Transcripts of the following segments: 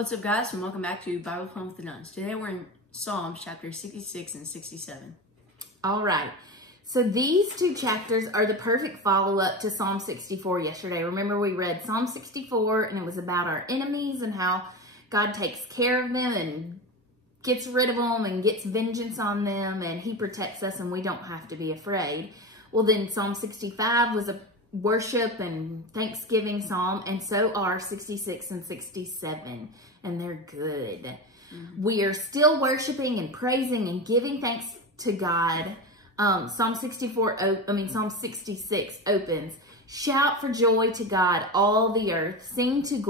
What's up, guys, and welcome back to Bible Fun with the Nuns. Today we're in Psalms chapter 66 and 67. All right. So these two chapters are the perfect follow-up to Psalm 64 yesterday. Remember, we read Psalm 64, and it was about our enemies and how God takes care of them and gets rid of them and gets vengeance on them, and he protects us and we don't have to be afraid. Well, then Psalm 65 was a worship and thanksgiving psalm, and so are 66 and 67, and they're good. We are still worshiping and praising and giving thanks to God. Psalm 66 opens, "Shout for joy to God, all the earth. Sing the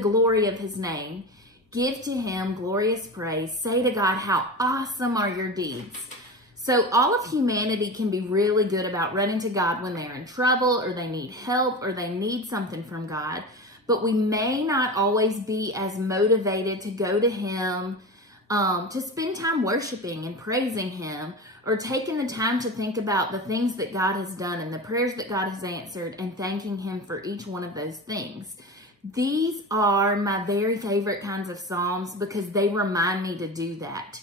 glory of his name. Give to him glorious praise. Say to God, how awesome are your deeds." So all of humanity can be really good about running to God when they're in trouble or they need help or they need something from God. But we may not always be as motivated to go to him, to spend time worshiping and praising him, or taking the time to think about the things that God has done and the prayers that God has answered and thanking him for each one of those things. These are my very favorite kinds of psalms because they remind me to do that.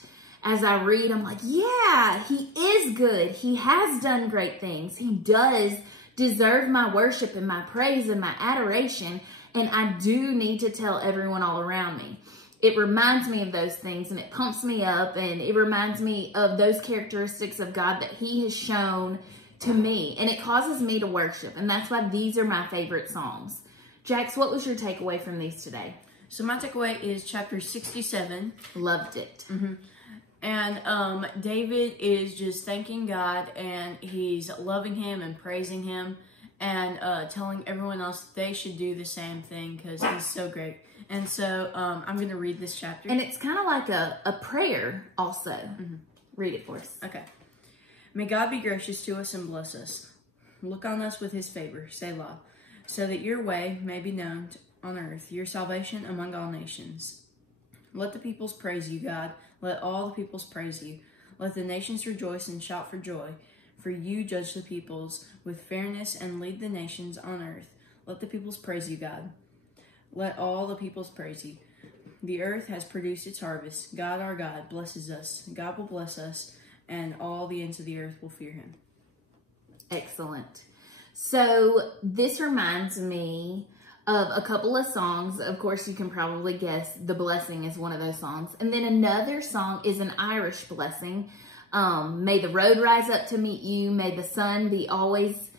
As I read, I'm like, yeah, he is good. He has done great things. He does deserve my worship and my praise and my adoration. And I do need to tell everyone all around me. It reminds me of those things, and it pumps me up, and it reminds me of those characteristics of God that he has shown to me. And it causes me to worship. And that's why these are my favorite songs. Jax, what was your takeaway from these today? So my takeaway is chapter 67. Loved it. And David is just thanking God, and he's loving him and praising him, and telling everyone else they should do the same thing because he's so great. And so I'm going to read this chapter. And it's kind of like a prayer also. Read it for us. Okay. "May God be gracious to us and bless us. Look on us with his favor, Selah, so that your way may be known on earth, your salvation among all nations. Let the peoples praise you, God. Let all the peoples praise you. Let the nations rejoice and shout for joy. For you judge the peoples with fairness and lead the nations on earth. Let the peoples praise you, God. Let all the peoples praise you. The earth has produced its harvest. God, our God, blesses us. God will bless us, and all the ends of the earth will fear him." Excellent. So this reminds me of a couple of songs. Of course, you can probably guess The Blessing is one of those songs. And then another song is an Irish blessing. "May the road rise up to meet you. May the sun be always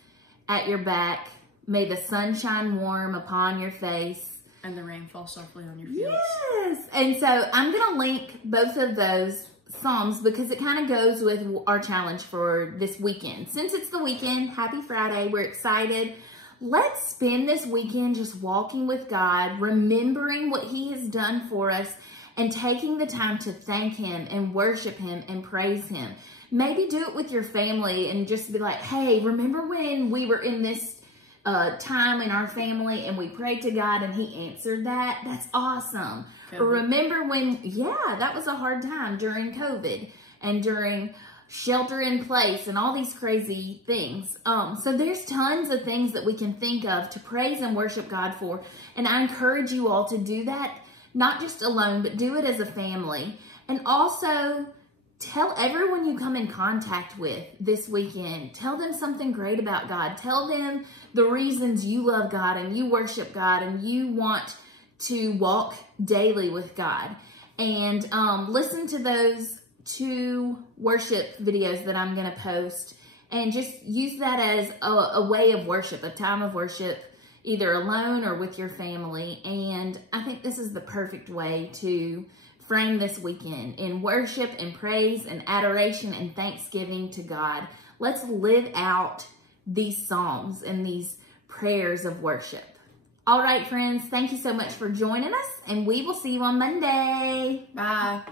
at your back. May the sun shine warm upon your face. And the rain fall softly on your fields." Yes. And so I'm going to link both of those psalms because it kind of goes with our challenge for this weekend. Since it's the weekend, happy Friday, we're excited. Let's spend this weekend just walking with God, remembering what he has done for us, and taking the time to thank him and worship him and praise him. Maybe do it with your family and just be like, hey, remember when we were in this time in our family and we prayed to God and he answered that? That's awesome. Or remember when, that was a hard time during COVID and during shelter in place and all these crazy things. So there's tons of things that we can think of to praise and worship God for. And I encourage you all to do that, not just alone, but do it as a family. And also tell everyone you come in contact with this weekend. Tell them something great about God. Tell them the reasons you love God and you worship God and you want to walk daily with God. And listen to those 2 worship videos that I'm going to post, and just use that as a way of worship, a time of worship, either alone or with your family. And I think this is the perfect way to frame this weekend in worship and praise and adoration and thanksgiving to God. Let's live out these psalms and these prayers of worship. All right, friends, thank you so much for joining us, and we will see you on Monday. Bye.